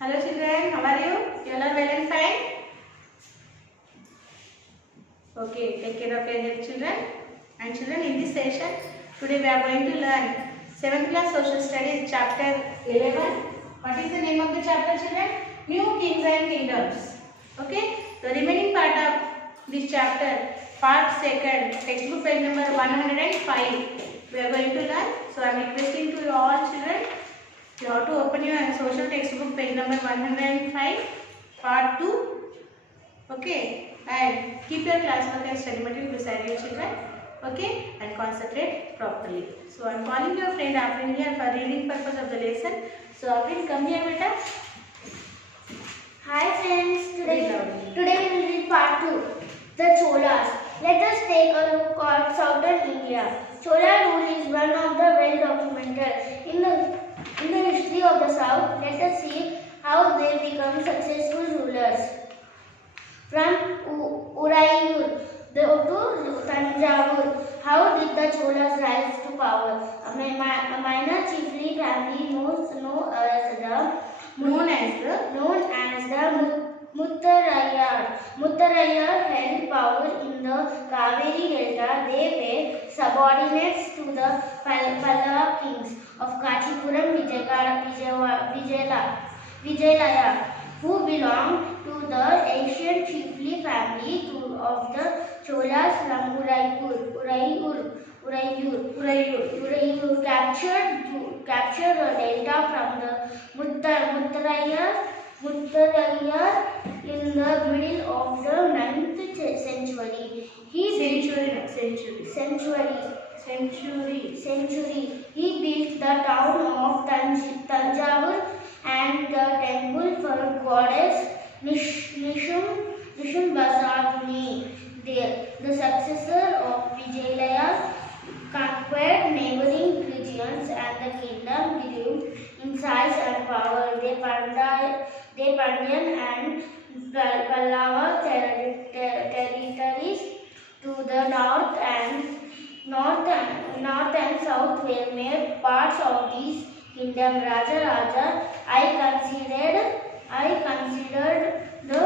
Hello children, how are you? You all are well and fine? Okay, take care of your health children. And children, in this session, today we are going to learn 7th class social studies chapter 11. What is the name of the chapter children? New Kings and Kingdoms. Okay, the remaining part of this chapter, part 2nd, textbook page number 105. We are going to learn. So I am requesting to you all children, you have to open your social textbook page number 105, part 2. Okay, and keep your classwork and study material beside you children. Okay, and concentrate properly. So I am calling your friend Afrin here for reading purpose of the lesson. So Afrin, come here beta. Hi friends, today we will read part 2, the Cholas. Let us take a look at southern India. Chola rule is one of the well documented in the history of the south. Let us see how they become successful rulers. From Uraiyur to Tanjavur, how did the Cholas rise to power? A minor chiefly family known as the Muttarayar. Muttarayar held power in the Kaveri Delta. They were subordinates to the Pallava kings of Kachipuram, Vijayalaya, who belonged to the ancient chiefly family of the Cholas from Uraiyur captured the delta from the Muttarayar in the middle of the 9th century. He built the town of Tanjavur and the temple for goddess Nishambasavini. The successor of Vijayalaya conquered neighboring regions and the kingdom grew in size and power. The Pandyan and Pallava territories to the north and south were made parts of this kingdom. Raja I considered the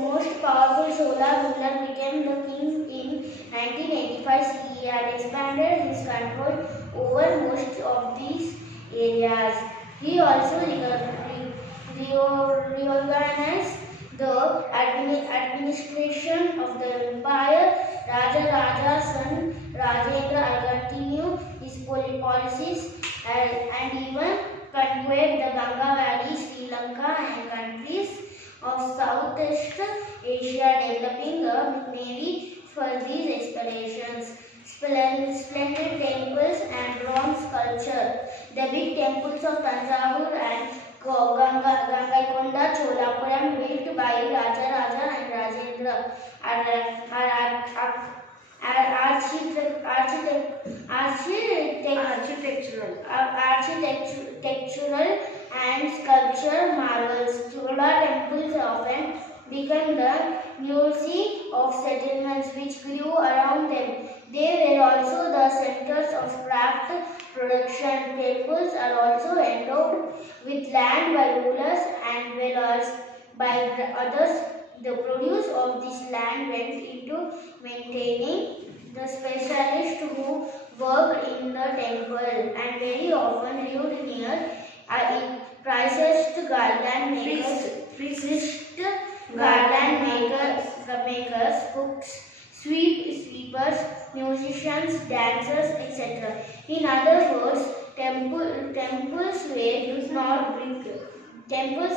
most powerful Chola ruler became the king in 1985 CE. He had expanded his control over most of these areas. He also reorganized the administration of the empire. Raja's son Rajendra continued his policies and even conquered the Ganga Valley, Sri Lanka and countries of Southeast Asia, developing a navy for these expeditions. Splendid temples and bronze sculpture. The big temples of Tanjavur and Gangaikonda Cholapuram, built by Raja and Rajendra, architectural and sculpture marvels. Chola temples often became the nuclei of settlements which grew around them. They were also the centers of craft production. Temples are also endowed with land by rulers and dwellers by others. The produce of this land went into maintaining the specialists who worked in the temple and very often lived near priests, garland makers, cooks, sweepers, musicians, dancers, etc. In other words, temples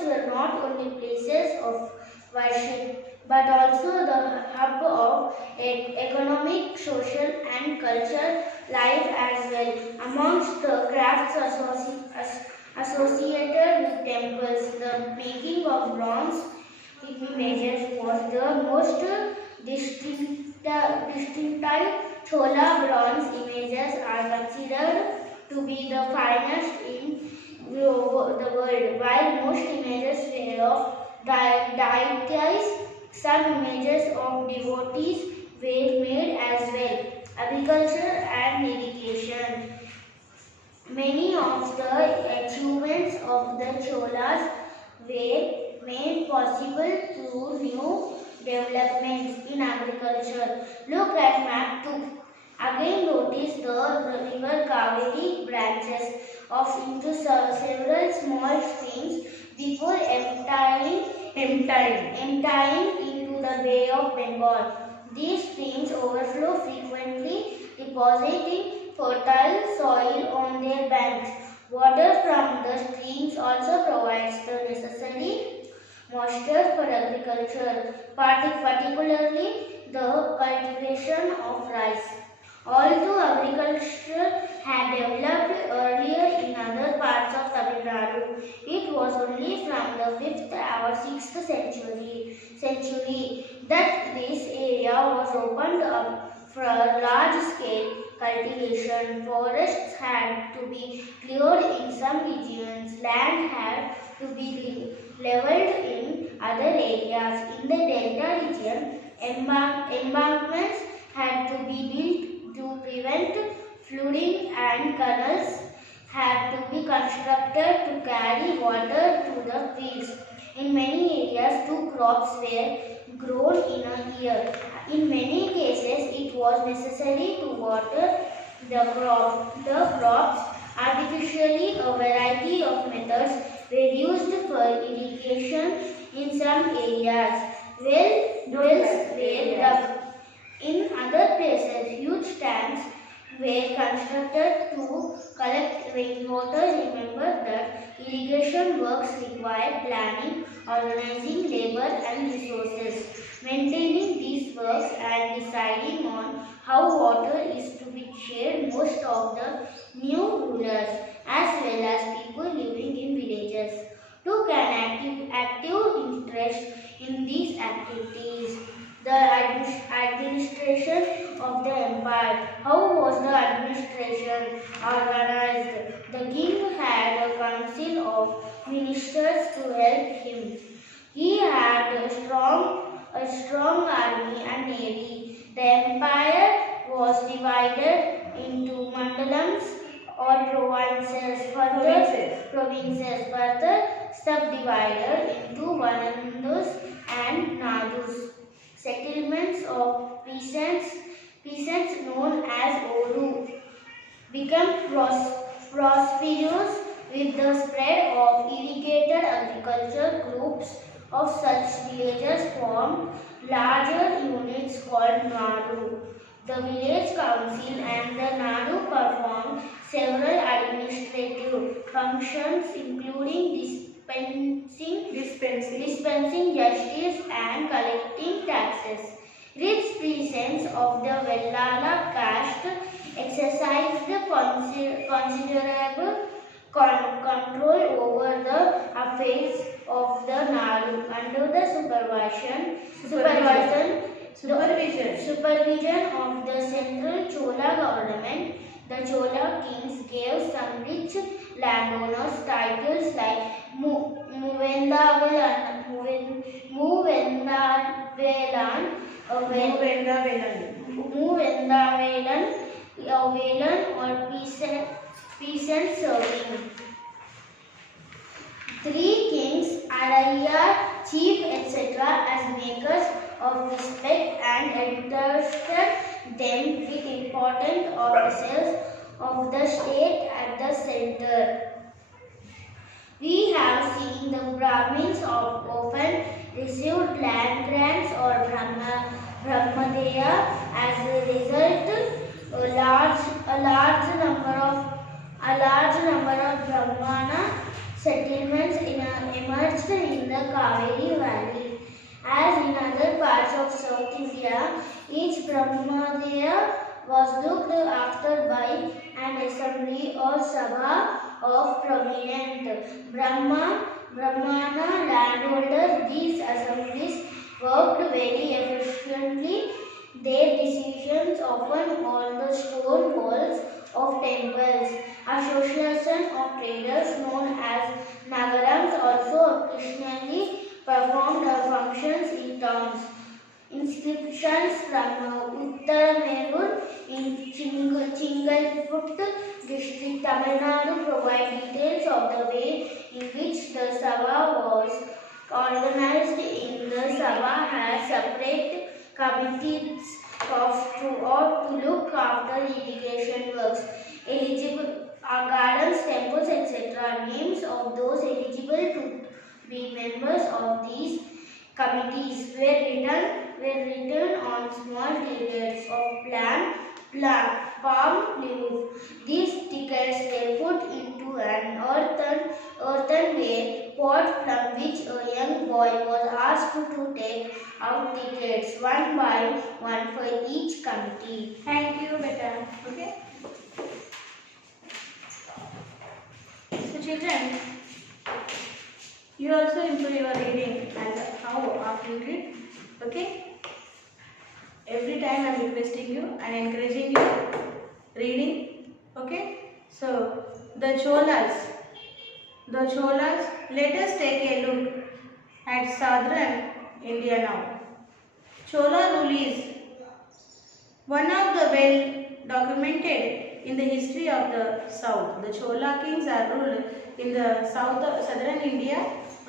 were not only places of worship but also the hub of economic, social and cultural life as well. Amongst the crafts associated with temples, the making of bronze images was the most distinctive. Chola bronze images are considered to be the finest in the world, while most images were of deities. Some images of devotees were made as well. Agriculture and irrigation. Many of the achievements of the Cholas were made possible through new developments in agriculture. Look at map 2. Again notice the river Kaveri branches off into several small streams before emptying into the Bay of Bengal. These streams overflow frequently, depositing fertile soil on their banks. Water from the streams also provides the necessary moisture for agriculture, particularly the cultivation of rice. Although agriculture had developed earlier in other parts of Tamil Nadu, it was only from the 5th or 6th century that this area was opened up for large-scale cultivation. Forests had to be cleared in some regions, land had to be leveled in other areas. In the Delta region, embankments had to be built to prevent flooding, and canals had to be constructed to carry water to the fields. In many areas, 2 crops were grown in a year. In many cases, it was necessary to water the crops artificially. A variety of methods were used for irrigation in some areas. Wells were dug. In other places, huge tanks were constructed to collect rainwater. Remember that irrigation works require planning, organizing labor and resources. Maintaining these works and deciding on how water is to be shared most of the new rulers as well as people living in villages took an active interest in these activities. The administration of the empire. How was the administration organized? The king had a council of ministers to help him. He had a strong army and navy. The empire was divided into mandalams or provinces, further subdivided into vanandus and nadus. Settlements of peasants known as Oru became prosperous with the spread of irrigated agriculture. Groups of such villages formed larger units called Nadu. The village council and the Nadu performed several administrative functions including dispensing justice and collecting taxes. Rich peasants of the Vellala caste exercised considerable control over the affairs of the Nadu under the supervision of the central Chola government. The Chola kings gave some rich landowners titles like Muvendavelan or peasant serving. 3 kings, Adayar, chief, etc., as makers of respect and entrusted them with important offices of the state at the center. We have seen the Brahmins often received land grants or Brahmadeya. As a result, a large number of Brahmana settlements emerged in the Kaveri Valley. As in other parts of South India, each Brahmadeya was looked after by an assembly or sabha of prominent Brahmana landholders. These assemblies worked very efficiently. Their decisions often on the stone walls of temples. Association of traders known as Nagarams also occasionally performed functions in towns. Inscriptions from Uttaramerur in Chingalput district, Tamil Nadu provide details of the way in which organized in the Sabha has separate committees to look after irrigation works. Eligible gardens, temples, etc. Names of those eligible to be members of these committees were written on small tickets of palm leaves. These tickets were put into an earthenware pot from which a young boy was asked to take out tickets one by one for each committee. Thank you, beta. Okay. So children, you also improve your reading and how often you read. Okay. Every time I am requesting you and encouraging you reading. Okay. So the Cholas. Let us take a look at southern India now. Chola rule is one of the well documented in the history of the south. The Chola kings are ruled in the southern India.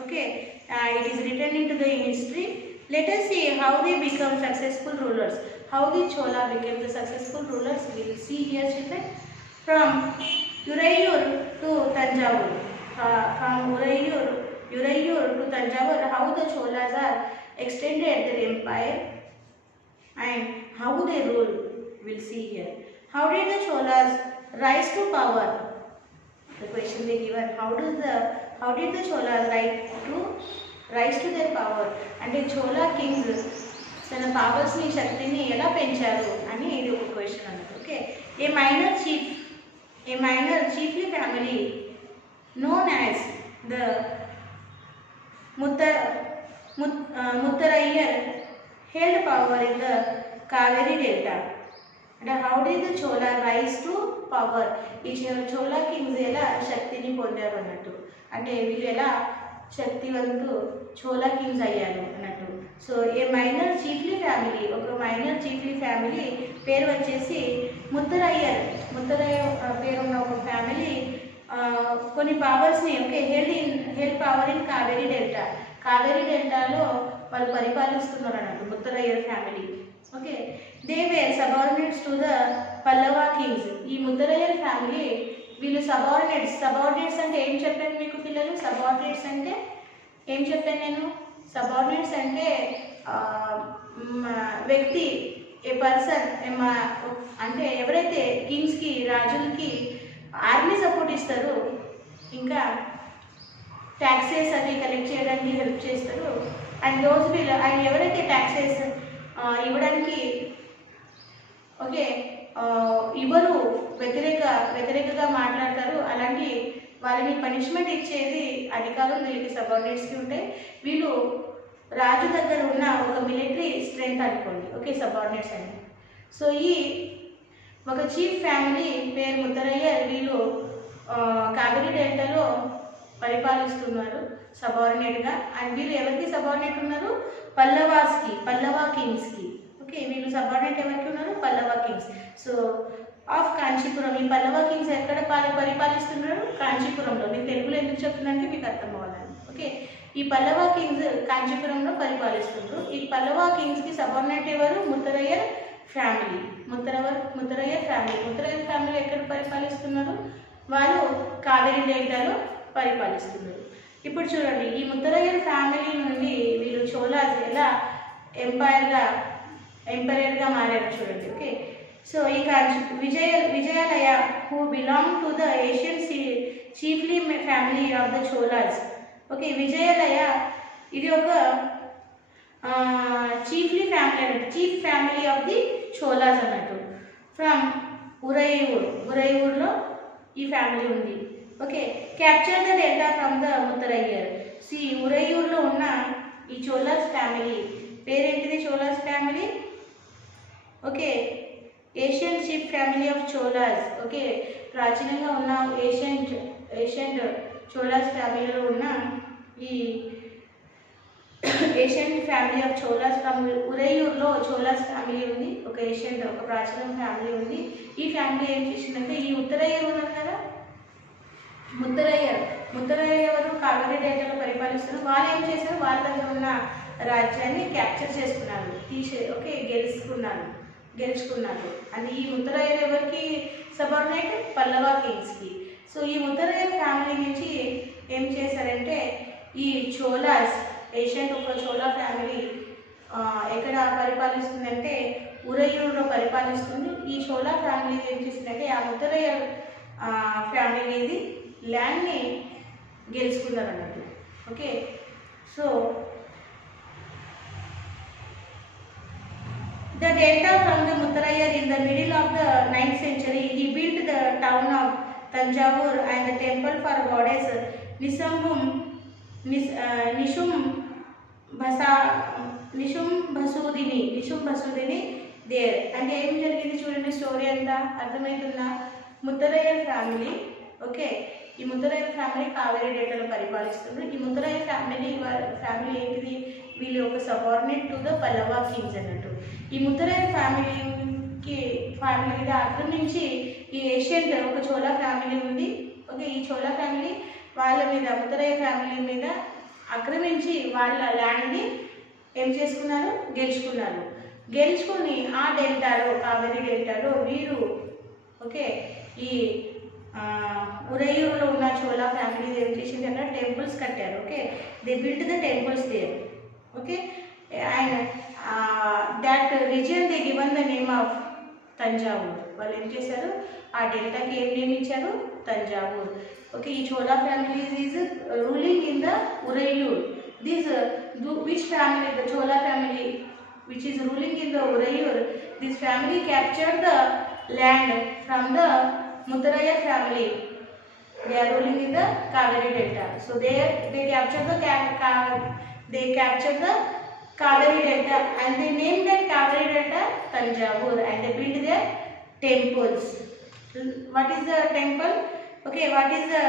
Okay, it is written into the history. Let us see how they become successful rulers. How the Chola became the successful rulers. We will see here, children. From Uraiyur to Tanjavur. From Uraiyur to Tanjavur, how the Cholas are extended their empire and how they rule. We'll see here. How did the Cholas rise to power? The question they given. How did the Cholas rise to their power? And the Chola kings తన powers ని శక్తిని ఎలా పెంచారు అని ఇది ఒక question అన్నమాట. Okay, A minor chiefly family known as the Muttaraiyar held power in the Kaveri Delta. And how did the Chola rise to power? ఈ చోళా కింగ్స్ ఎలా శక్తిని పొందారు అన్నట్టు, అంటే వీళ్ళు ఎలా శక్తివంతు చోళా కింగ్స్ అయ్యారు అన్నట్టు. So a minor chiefly family, ఒక మైనర్ చీఫ్లీ ఫ్యామిలీ పేరు వచ్చేసి ముత్తరయ్యర్ పేరున్న ఒక ఫ్యామిలీ కొన్ని పవర్స్ని హెల్డ్ పవర్ ఇన్ కావేరీ డెల్టాలో వాళ్ళు పరిపాలిస్తున్నారు అన్నట్టు Muttaraiyar family. Okay, they were subordinates to the Pallava kings. ఈ ముత్తరయ్యర్ ఫ్యామిలీ వీళ్ళు సబార్డినేట్స్ అంటే ఏం చెప్పాను మీకు పిల్లలు? సబార్డినేట్స్ అంటే ఏం చెప్పాను నేను? సబార్డినేట్స్ అంటే వ్యక్తి, ఏ పర్సన్, అంటే ఎవరైతే కింగ్స్కి రాజులకి ఆర్మీ సపోర్ట్ ఇస్తారు, ఇంకా ట్యాక్సెస్ అవి కలెక్ట్ చేయడానికి హెల్ప్ చేస్తారు, అండ్ దోస్ వీళ్ళు ఆయన ఎవరైతే ట్యాక్సెస్ ఇవ్వడానికి ఓకే ఇవ్వరు, వ్యతిరేకగా మాట్లాడతారు, అలాంటి వాళ్ళని పనిష్మెంట్ ఇచ్చేది అధికారులు వీళ్ళకి సబార్డినేట్స్కి ఉంటాయి. వీళ్ళు రాజు దగ్గర ఉన్న ఒక మిలిటరీ స్ట్రెంగ్త్ అనుకోండి. ఓకే, సబార్డినేట్స్ అని. సో ఈ ఒక చీఫ్ ఫ్యామిలీ పేరు ముత్తరయ్యర్, వీళ్ళు కావేరీ డెల్టాలో పరిపాలిస్తున్నారు సబార్డినేట్గా. అండ్ వీళ్ళు ఎవరికి సబార్డినేట్ ఉన్నారు? పల్లవ కింగ్స్కి. ఓకే, వీళ్ళు సబార్డినేట్ ఎవరికి ఉన్నారు? Pallava kings. So of Kanchipuram. ఈ పల్లవ కింగ్స్ ఎక్కడ పరిపాలిస్తున్నారు? కాంచీపురంలో. మీకు తెలుగులో ఎందుకు చెప్తున్నారంటే మీకు అర్థం అవ్వాలని. ఓకే, ఈ పల్లవ కింగ్స్ కాంచీపురంలో పరిపాలిస్తున్నారు. ఈ పల్లవ కింగ్స్కి సబార్డినేట్ ఎవరు? ముత్తరయ్యర్ ఫ్యామిలీ. ముత్తరయ్యర్ ఫ్యామిలీ ఎక్కడ పరిపాలిస్తున్నారు? వాళ్ళు కావేరీ డెల్టాలో పరిపాలిస్తున్నారు. ఇప్పుడు చూడండి, ఈ ముత్తరయ్యర్ ఫ్యామిలీ నుండి వీళ్ళు చోళాస్ ఎలా ఎంపైర్గా మారారు చూడండి. ఓకే, సో ఈ Vijayalaya who belong to the ancient chiefly family of the Cholas. Okay, Vijayalaya ఇది ఒక చీఫ్లీ ఫ్యామిలీ అన్నట్టు, chief family of the Cholas అన్నట్టు. ఫ్రమ్ ఉరయ్యూర్లో ఈ ఫ్యామిలీ ఉంది. Okay, capture the delta from the Muttaraiyar. ఉరయ్యూర్లో ఉన్న ఈ చోళాస్ ఫ్యామిలీ పేరేంటిది? Cholas family. Okay, ancient chief family of Cholas. Okay, ప్రాచీనంగా ఉన్న ఏషియంట్ చోళాస్ ఫ్యామిలీలో ఉన్న ఈ ancient family of Cholas from ఉరయ్యూర్లో చోళాస్ ఫ్యామిలీ ఉంది. ఒక ప్రాచీన ఫ్యామిలీ ఉంది. ఈ ఫ్యామిలీ ఏం చేసిందంటే, ఈ ఉత్తరయ్యర్ ఉన్నారు కదా, ముత్తరయ్యర్ ఎవరు? కావేరీ డెల్టాలో పరిపాలిస్తున్నారు. వాళ్ళు ఏం చేశారు, వాళ్ళ దగ్గర ఉన్న రాజ్యాన్ని క్యాప్చర్ చేసుకున్నారు, గెలుచుకున్నారు. అండ్ ఈ ముత్తరాయలు ఎవరికి సబార్డినేట్, పల్లవ కింగ్స్కి. సో ఈ ముత్తరాయ ఫ్యామిలీ నుంచి ఏం చేశారంటే ఈ చోళాస్, ఏషియంట్ ఒక చోళా ఫ్యామిలీ ఎక్కడ పరిపాలిస్తుందంటే ఉరయూరులో పరిపాలిస్తుంది. ఈ చోళా ఫ్యామిలీ ఏం చేసిందంటే ఆ ముత్తరాయ ఫ్యామిలీది ల్యాండ్ని గెలుచుకున్నారు అన్నట్టు. Okay, so the delta from the Muttarayar in the middle of the 9th century, he built the town of Tanjavur and the temple for goddess Nishum-Basudini there. And ఏం జరిగింది చూడండి, స్టోరీ అంతా అర్థమవుతుందా? ముత్తరాయర్ ఫ్యామిలీ, ఓకే, ఈ Mutharaiyar family Kaveri డెల్టాలో పరిపాలిస్తుంది. ఈ Mutharaiyar family ఏంటిది, వీళ్ళు ఒక subordinate to the Pallava kings అన్నట్టు. ఈ ముత్తరాయర్ ఫ్యామిలీ మీద ఆక్రమించి ఈ ఏషియంట్ ఒక చోళా ఫ్యామిలీ ఉంది. ఓకే, ఈ చోళా ఫ్యామిలీ వాళ్ళ మీద, ముత్తరాయర్ ఫ్యామిలీ మీద ఆక్రమించి వాళ్ళ ల్యాండ్ని ఏం చేసుకున్నారు, గెలుచుకుని ఆ డెల్టాలో, కావేరీ డెల్టాలో వీరు, ఓకే, ఈ ఉరయూరులో ఉన్న చోళా ఫ్యామిలీ ఏం చేసింది అంటే టెంపుల్స్ కట్టారు. Okay, they built the temples there. Okay, and that region they given the name of Thanjavur. వాళ్ళు ఏం చేశారు, ఆ డెల్టాకి ఏం నేమ్ ఇచ్చారు, తంజావూర్. ఓకే, ఈ Chola family is ruling in the Uraiyur. This which family, the Chola family which is ruling in the Urayur, this family captured the land from the Muttaraya family. They are ruling in the Kaveri Delta. So they captured the Kaveri Delta and they named that Kaveri Delta Tanjavur and they built their temples. What is the temple? Okay, what is the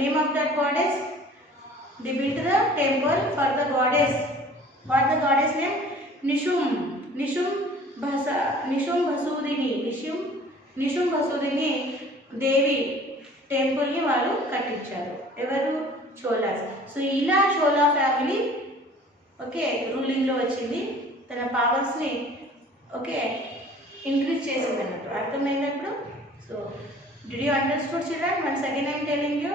name of that goddess? They built the temple for the goddess. What the goddess name? Nishum Basudini దేవి టెంపుల్ని వాళ్ళు కట్టించారు. ఎవరు? Cholas. So ఇలా Chola family, okay, రూలింగ్లో వచ్చింది. తన పవర్స్ని, okay, increase చేసింది అన్నట్టు. అర్థమైనప్పుడు, so did you understood children? Once again I'm telling you,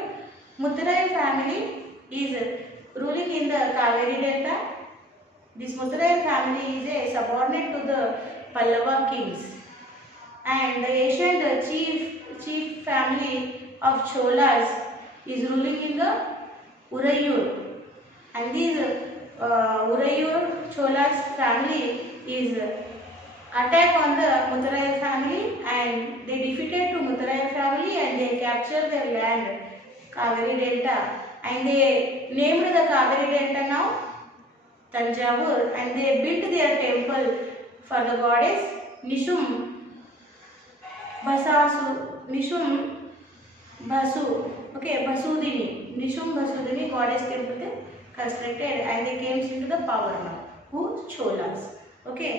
Muttaraya family is ruling in the Kaveri delta. This Muttaraya family is a subordinate to the Pallava kings, and the ancient chief family of Cholas is ruling in the Urayur, and this Urayur Cholas family is attack on the Muttaraya family, and they defeated to Muttaraya family and they captured their land Kaveri Delta, and they named the Kaveri Delta now Tanjavur, and they built their temple for the goddess Nishum Basu, okay, Basudini, Nishum Basudini goddess temple they constructed, and they came into the power now. Who? Cholas. Okay,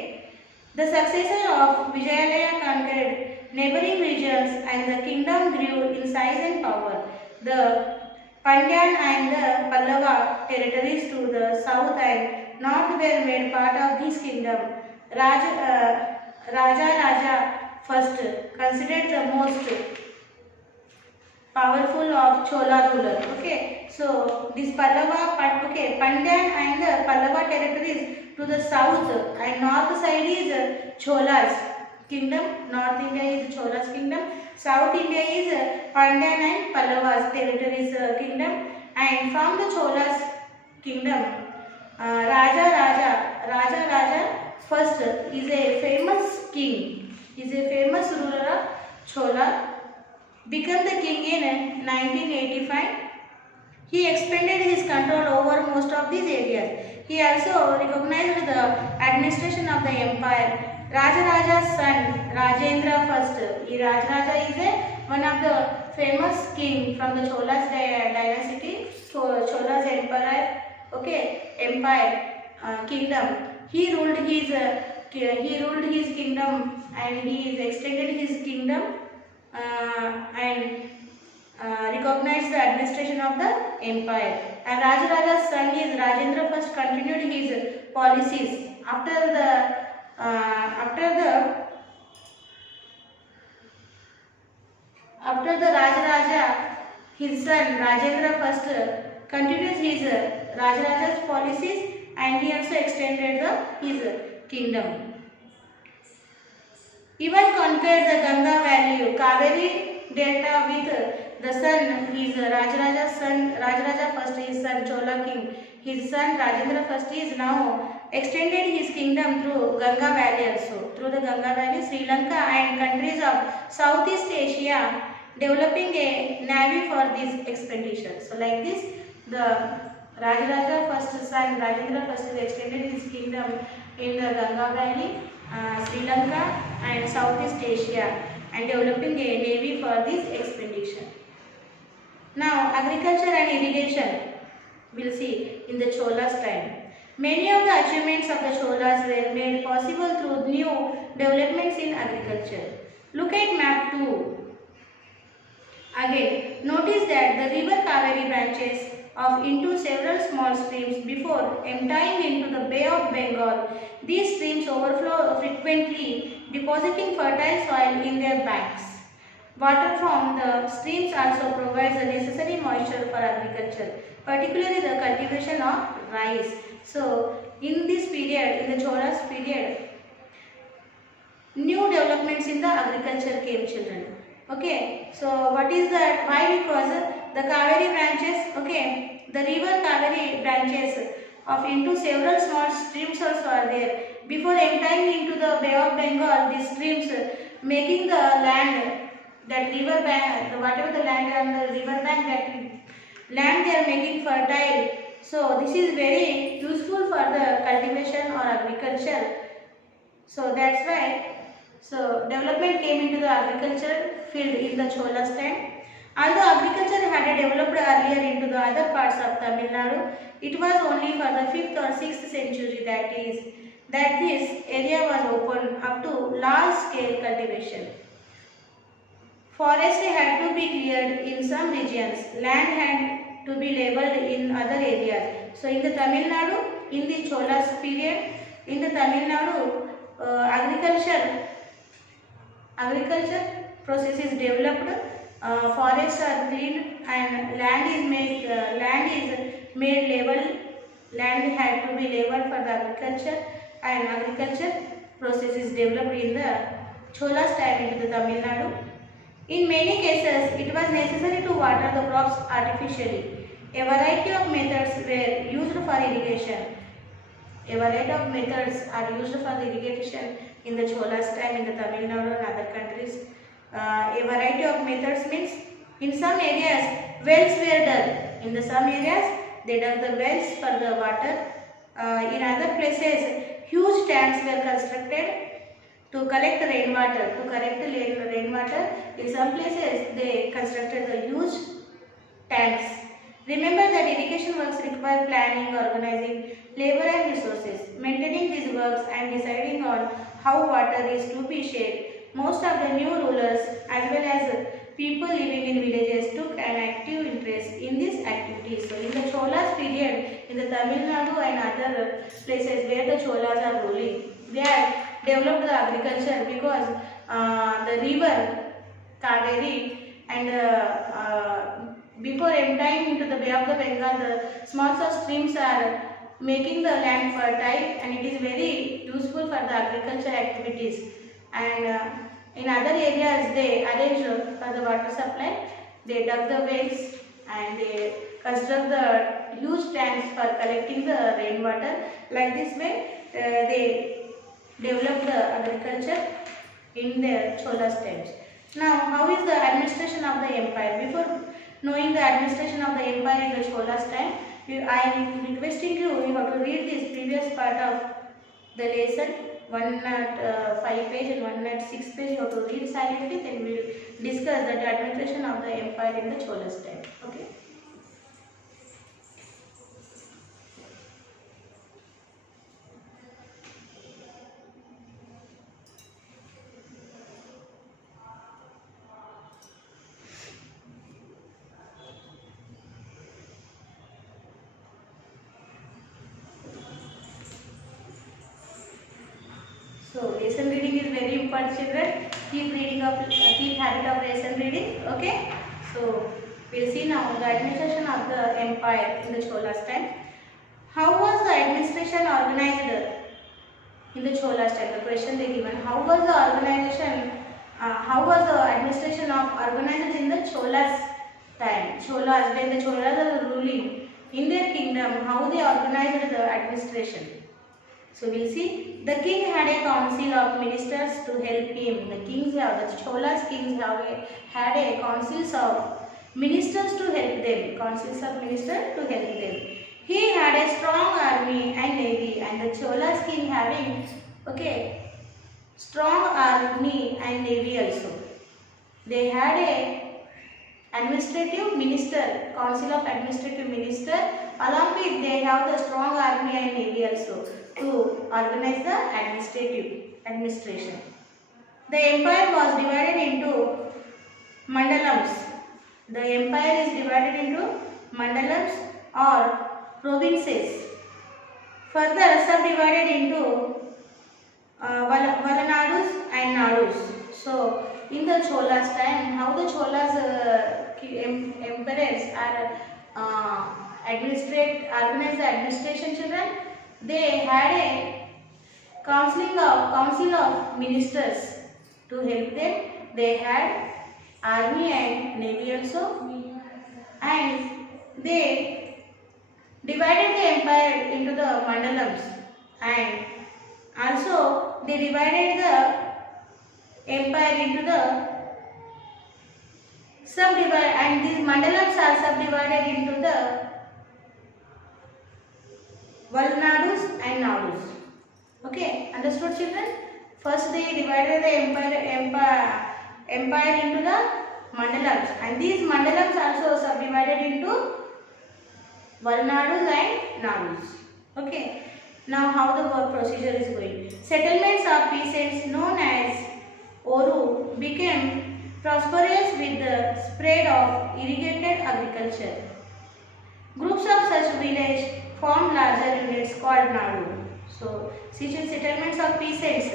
the successor of Vijayalaya conquered neighboring regions and the kingdom grew in size and power. The Pandyan and the Pallava territories to the south and north were made part of this kingdom. Raja first, considered the most powerful of Chola ruler. Okay, so this Pandyan and the Pallava territories to the south and north side is Cholas kingdom. North India is Cholas kingdom. South India is Pandyan and Pallavas territories kingdom. And from the Cholas kingdom, Raja first is a famous king, is a famous ruler of Chola, became the king in 1985. He expanded his control over most of these areas. He also recognized the administration of the empire. Rajaraja's son Rajendra first. Rajaraja is one of the famous king from the Cholas dynasty, Cholas empire. Okay, empire, kingdom. He ruled his kingdom, and he is extended his kingdom, and recognized the administration of the empire. And Rajaraja's son is Rajendra first continued his policies after the Rajaraja, his son Rajendra first continues his Rajaraja's policies, and he also extended his kingdom. Even conquered the Ganga Valley, Kaveri Delta with the son, his Rajaraja's son, Rajaraja first, his son Chola king. His son Rajendra first is now extended his kingdom through Ganga Valley also. Through the Ganga Valley, Sri Lanka and countries of Southeast Asia, developing a navy for these expeditions. So like this, the Rajaraja first son Rajendra first extended his kingdom in the Ganga Valley, Sri Lanka and Southeast Asia, and developing a navy for this expedition. Now agriculture and irrigation we'll see in the Cholas time. Many of the achievements of the Cholas were made possible through new developments in agriculture. Look at map 2. Again, notice that the river Kaveri branches off into several small streams before emptying into the Bay of Bengal. These streams overflow frequently, depositing fertile soil in their banks. Water from the streams also provides the necessary moisture for agriculture, particularly the cultivation of rice. So, in this period, in the Cholas period, new developments in the agriculture came, children. Okay, so what is that? Why? Because the Kaveri branches, okay, the river Kaveri branches of into several small streams also are there. Before entering into the Bay of Bengal, these streams making the land, that river bank, whatever the land on the river bank, that land they are making fertile. So this is very useful for the cultivation or agriculture. So that's why. So development came into the agriculture field in the Cholas time. Although agriculture had developed earlier into the other parts of Tamil Nadu, it was only for the 5th or 6th century that this area was opened up to large scale cultivation. Forest had to be cleared in some regions, land had to be leveled in other areas. So in the Tamil Nadu, in the Cholas period, in the Tamil Nadu, agriculture process is developed, forests are cleaned, and land is made level. Land had to be leveled for the agriculture, and agriculture process is developed in the Cholas time into the Tamil Nadu. In many cases, it was necessary to water the crops artificially. A variety of methods were used for irrigation. A variety of methods are used for the irrigation in the Cholas time in the Tamil Nadu and other countries. A variety of methods means in some areas wells were dug. In some areas they dug the wells for the water. In other places huge tanks were constructed to collect rainwater. In some places they constructed the huge tanks. Remember that irrigation works require planning, organizing, labor and resources. Maintaining these works and deciding on how water is to be shared. Most of the new rulers as well as people living in villages took an active interest in these activities. So in the Cholas period, in the Tamil Nadu and other places where the Cholas are ruling, they have developed the agriculture because the river Kaveri and before emptying into the Bay of the Bengal, the small streams are making the land fertile, and it is very useful for the agriculture activities. And in other areas they arrange for the water supply. They dug the wells and they construct the huge tanks for collecting the rainwater. Like this way, they develop the agriculture in the Cholas times. Now, how is the administration of the empire? Before knowing the administration of the empire in the Cholas time, I am requesting you have to read this previous part of the lesson, 105 page and 106 page. You have to read silently, then we will discuss the administration of the empire in the Cholas time. Okay. So lesson reading is very important, children. Keep habit of lesson reading. Okay. So we'll see now the administration of the empire in the Cholas time. How was the administration organized in the Cholas time? The question they given. How was the organization? How was the administration of organized in the Cholas time? Cholas, when the Cholas are ruling in their kingdom, how they organized the administration. So we'll see. The king had a council of ministers to help him. The Cholas kings had a councils of ministers to help them. Councils of ministers to help them. He had a strong army and navy, and the Cholas king having strong army and navy also. They had a administrative minister, council of administrative minister. Along with they have the strong army and navy also to organize the administration. The empire was divided into mandalams. The empire is divided into mandalams or provinces. Further subdivided into Valanadus and Nadus. So in the Cholas time, how the Cholas emperors are organize the administration, children? They had a council of ministers to help them. They had army and navy also, and they divided the empire into the mandalams, and also they divided the empire into the and these mandalams are subdivided into the Valnadus and Nadus. Okay, understood, children? First they divided the empire into the mandalams, and these mandalams also subdivided into Valnadus and Nadus. Okay. Now how the work procedure is going. Settlements of peasants known as Oru became prosperous with the spread of irrigated agriculture. Groups of such villages formed larger units called Nadu. So, settlements of peasants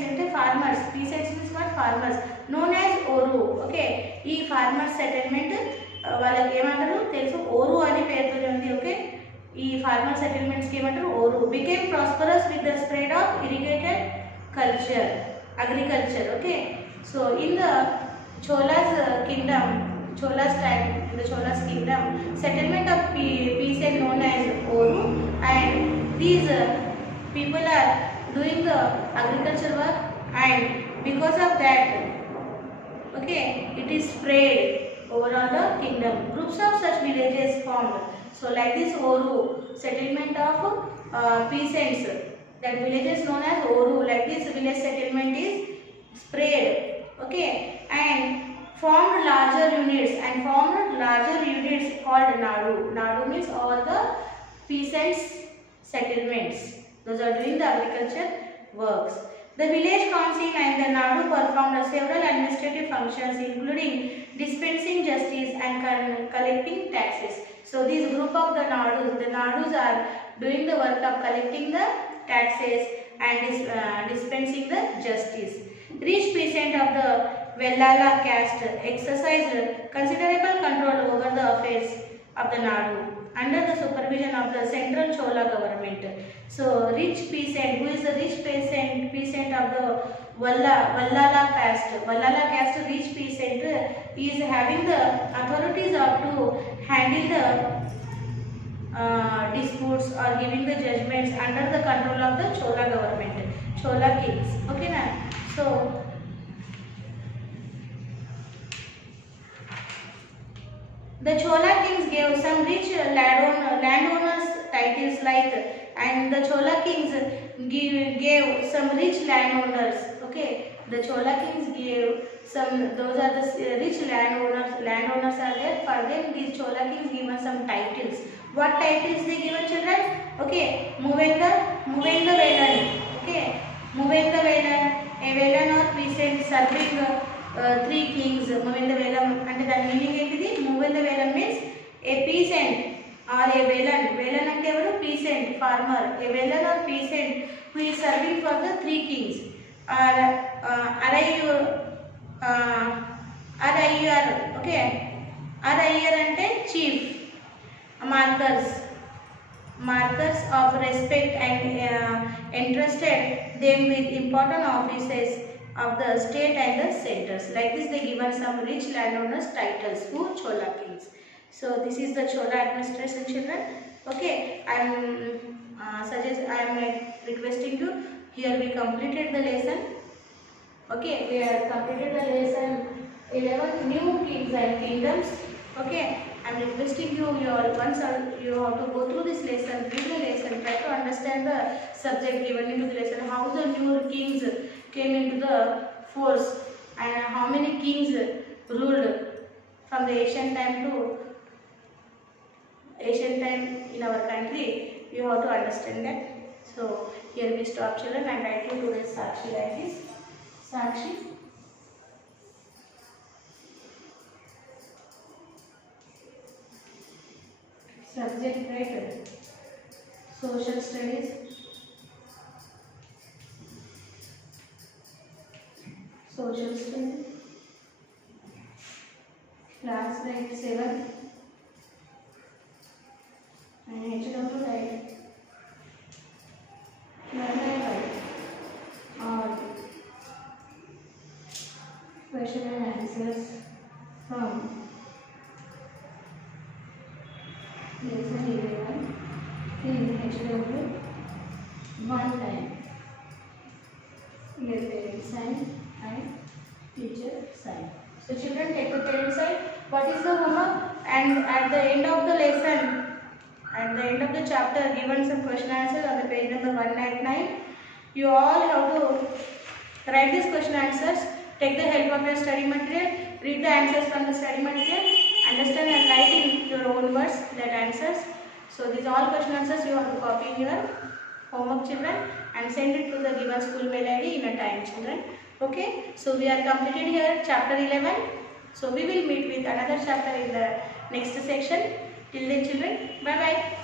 into farmers. Peasants means what? Farmers. Known as Oru. Okay. Ee farmers settlement వాళ్ళకి ఏమంటారు తెలుసు ఓరు అనే పేరుతో ఉంది. Okay. ఈ farmer settlements కి ఏమంటారు ఓరు. Became prosperous with the spread of irrigated agriculture. Okay. So in the Cholas kingdom, Cholas time, in the Cholas kingdom, settlement of peasants known as Oru, and these people are doing the agriculture work, and because of that, okay, it is spread over all the kingdom. Groups of such villages formed. So like this Oru, settlement of peasants, that village is known as Oru. Like this village settlement is spread, okay, and formed larger units called Nadu. Nadu means all the peasants settlements. Those are doing the agriculture works. The village council and the Nadu performed several administrative functions, including dispensing justice and collecting taxes. So this group of the Nadus are doing the work of collecting the taxes and dispensing the justice. Rich peasant of the Vellala caste exercised considerable control over the affairs of the Nadu under the supervision of the central Chola government. So rich peasant, who is the rich peasant of the Vellala caste rich peasant is having the authorities of to handle the disputes or giving the judgments under the control of the Chola government, Chola kings. Okay, na? So the Chola kings gave some rich landowners titles like, and the Chola kings gave some rich landowners. Okay, the Chola kings gave some, those are the rich landowners are there. For them, these Chola kings given some titles. What titles they given, children? Okay, Muvenga Velan. Okay, Muvenga Velan, a Velan or peasant serving 3 kings. Muvenga Velan, and the meaning ఏంటిది? Muvenga Velan means a peasant or a velan. Velan ante evaru peasant farmer. A velan or peasant who is serving for the three kings. Or arayyar. Okay, arayyar ante chief. Markers of respect and entrusted them with important offices of the state and the centers. Like this, they given some rich landowners titles who Chola kings. So this is the Chola administration, children. Okay, I am requesting you. Here we completed the lesson. Okay, we have completed the lesson 11, new kings and kingdoms. Okay, I am requesting you, you have to go through this lesson, read the lesson, try to understand the subject given into the lesson, how the new kings came into the force and how many kings ruled from the ancient time in our country. You have to understand that. So here we stop, children, and write you today's Sakshi like this. Sakshi. Subject, right? Social studies. Social studies. Class, right? 7. And HW, right? 5. Or question and answers from lesson 11 in HW. 1 time. Here parent sign and teacher sign. So children, take the parent sign. What is the homework? And at the end of the lesson, at the end of the chapter, given some question answers on the page number 199. You all have to write these question answers. Take the help of your study material. Read the answers from the study material. Understand and write in your own words that answers. So these all question answers you have to copy in your homework, children, and send it to the given school mail ID in a time, children. Okay. So we are completed here chapter 11. So we will meet with another chapter in the next section. Till then, children, bye bye.